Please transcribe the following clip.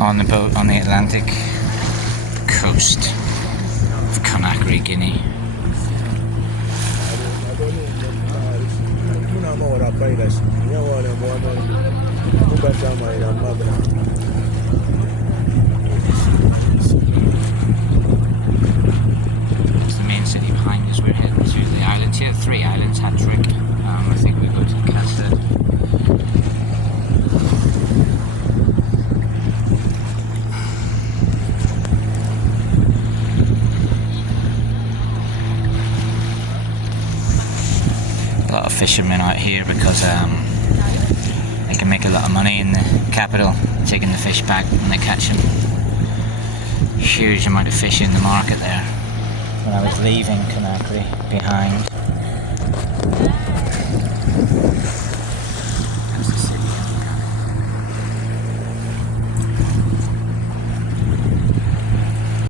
on the boat on the Atlantic coast of Conakry, Guinea. It's the main city behind us. We're heading to the islands here. 3 islands, hat trick. I think we go to Kassa. A lot of fishermen out here because they can make a lot of money in the capital taking the fish back when they catch them. Huge amount of fish in the market there. When I was leaving Conakry behind,